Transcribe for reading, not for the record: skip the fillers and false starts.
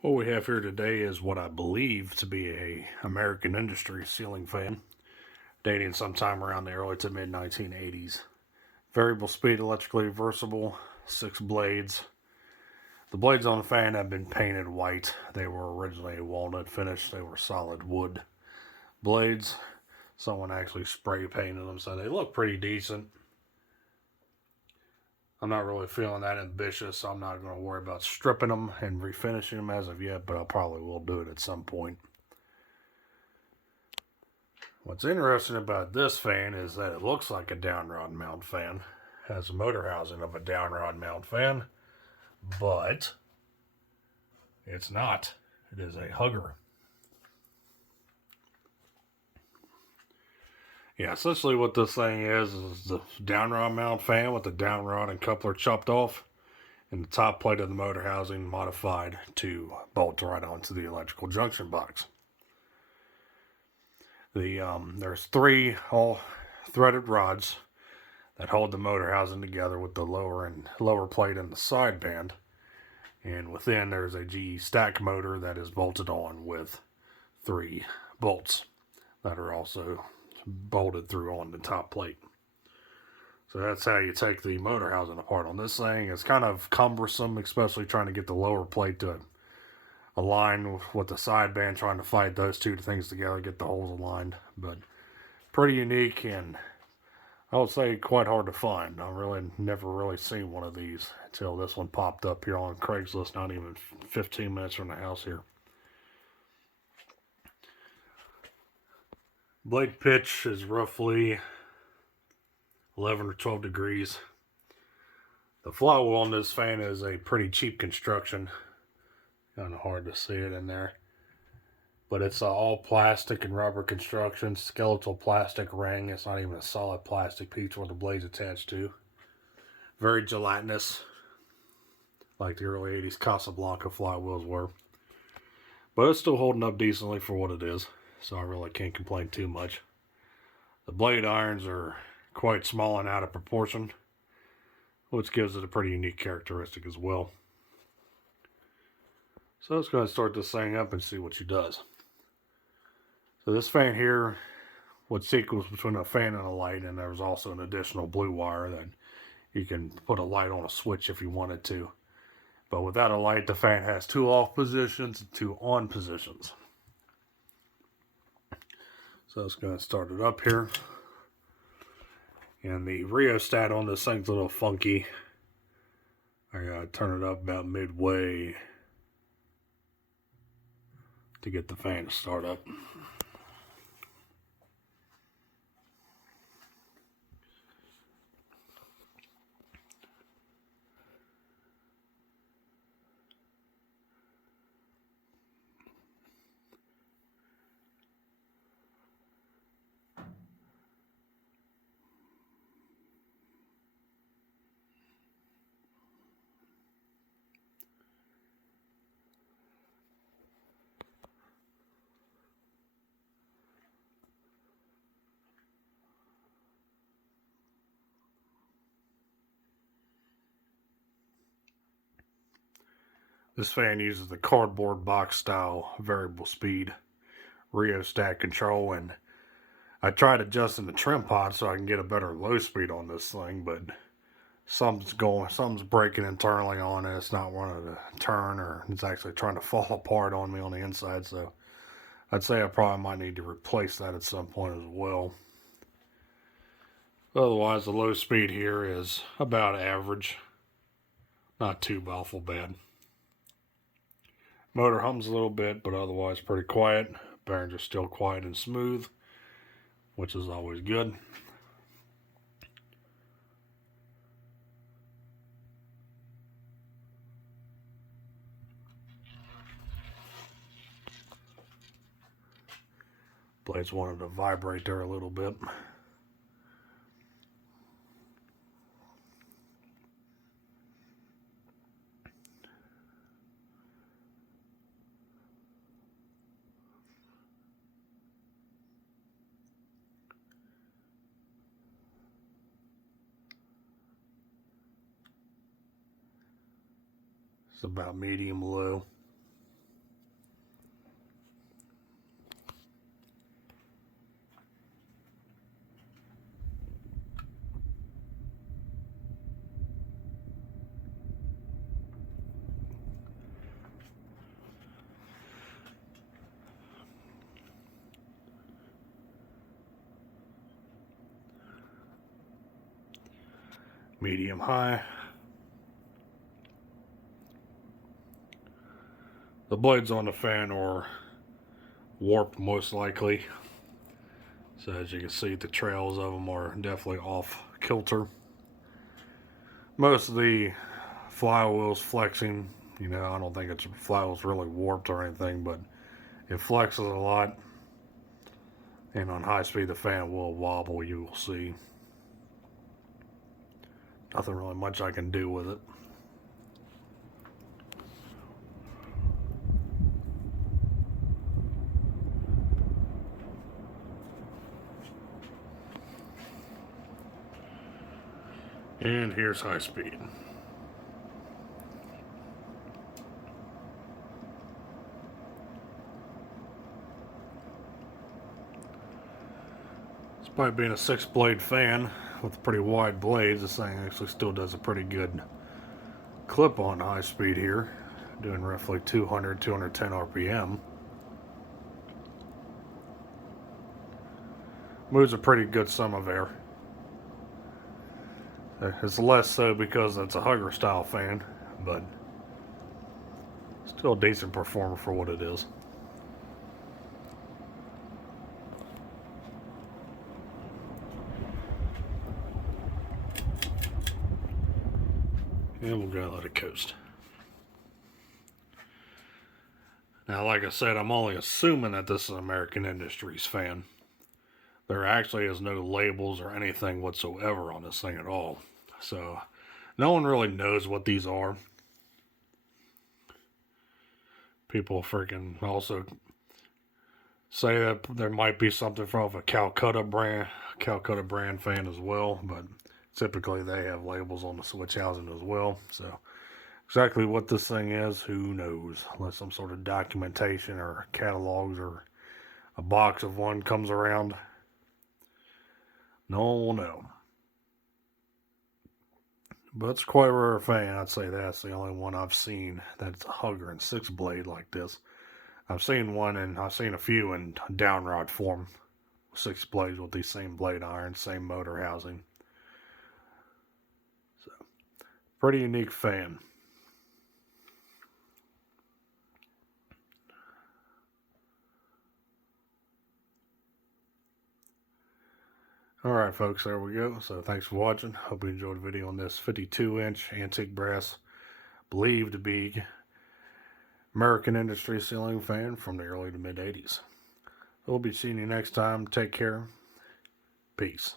What we have here today is what I believe to be a American Industry ceiling fan, dating sometime around the early to mid 1980s. Variable speed, electrically reversible, 6 blades. The blades on the fan have been painted white. They were originally a walnut finish. They were solid wood blades. Someone actually spray painted them, so they look pretty decent. I'm not really feeling that ambitious, so I'm not going to worry about stripping them and refinishing them as of yet, but I probably will do it at some point. What's interesting about this fan is that it looks like a downrod mount fan. It has a motor housing of a downrod mount fan, but it's not. It is a hugger. Yeah, essentially what this thing is the downrod mount fan with the downrod and coupler chopped off, and the top plate of the motor housing modified to bolt right onto the electrical junction box. There's 3 all threaded rods that hold the motor housing together with the lower plate and the side band. And within there's a GE stack motor that is bolted on with 3 bolts that are also bolted through on the top plate. So that's how you take the motor housing apart on this thing. It's kind of cumbersome, especially trying to get the lower plate to align with the side band, trying to fight those two things together, get the holes aligned. But pretty unique, and I would say quite hard to find. I really never really seen one of these until this one popped up here on Craigslist, not even 15 minutes from the house here. Blade pitch is roughly 11 or 12 degrees. The flywheel on this fan is a pretty cheap construction. Kind of hard to see it in there. But it's all plastic and rubber construction, skeletal plastic ring. It's not even a solid plastic piece where the blade's attached to. Very gelatinous, like the early 80s Casablanca flywheels were. But it's still holding up decently for what it is, so I really can't complain too much. The blade irons are quite small and out of proportion, which gives it a pretty unique characteristic as well. So let's go ahead and start this thing up and see what she does. So this fan here would sequence between a fan and a light, and there's also an additional blue wire that you can put a light on a switch if you wanted to. But without a light, the fan has 2 off positions and 2 on positions. So let's go ahead and start it up here. And the rheostat on this thing's a little funky. I gotta turn it up about midway to get the fan to start up. This fan uses the cardboard box style variable speed rheostat control, and I tried adjusting the trim pod so I can get a better low speed on this thing, but something's breaking internally on it. It's not wanting to turn, or it's actually trying to fall apart on me on the inside, so I'd say I probably might need to replace that at some point as well. Otherwise, the low speed here is about average. Not too awful bad. Motor hums a little bit, but otherwise pretty quiet. Bearings are still quiet and smooth, which is always good. Blades wanted to vibrate there a little bit. It's about medium low. medium high. The blades on the fan are warped most likely. So as you can see, the trails of them are definitely off kilter. Most of the flywheel's flexing. You know, I don't think its flywheel's really warped or anything, but it flexes a lot. And on high speed, the fan will wobble, you will see. Nothing really much I can do with it. And here's high speed. Despite being a 6-blade fan with pretty wide blades, this thing actually still does a pretty good clip on high speed here, doing roughly 200, 210 RPM. Moves a pretty good sum of air. It's less so because it's a Hugger style fan, but still a decent performer for what it is. And we'll go let it coast. Now, like I said, I'm only assuming that this is an American Industries fan. There actually is no labels or anything whatsoever on this thing at all. So, no one really knows what these are. People freaking also say that there might be something from a Calcutta brand fan as well, but typically they have labels on the switch housing as well. So, exactly what this thing is, who knows? Unless some sort of documentation or catalogs or a box of one comes around, no one will know. But it's quite a rare fan, I'd say that's the only one I've seen that's a Hugger and 6-blade like this. I've seen one and I've seen a few in downrod form, 6 blades with these same blade irons, same motor housing. So, pretty unique fan. Alright folks, there we go. So thanks for watching. Hope you enjoyed the video on this 52-inch antique brass, believed to be American Industry ceiling fan from the early to mid 80s. We'll be seeing you next time. Take care. Peace.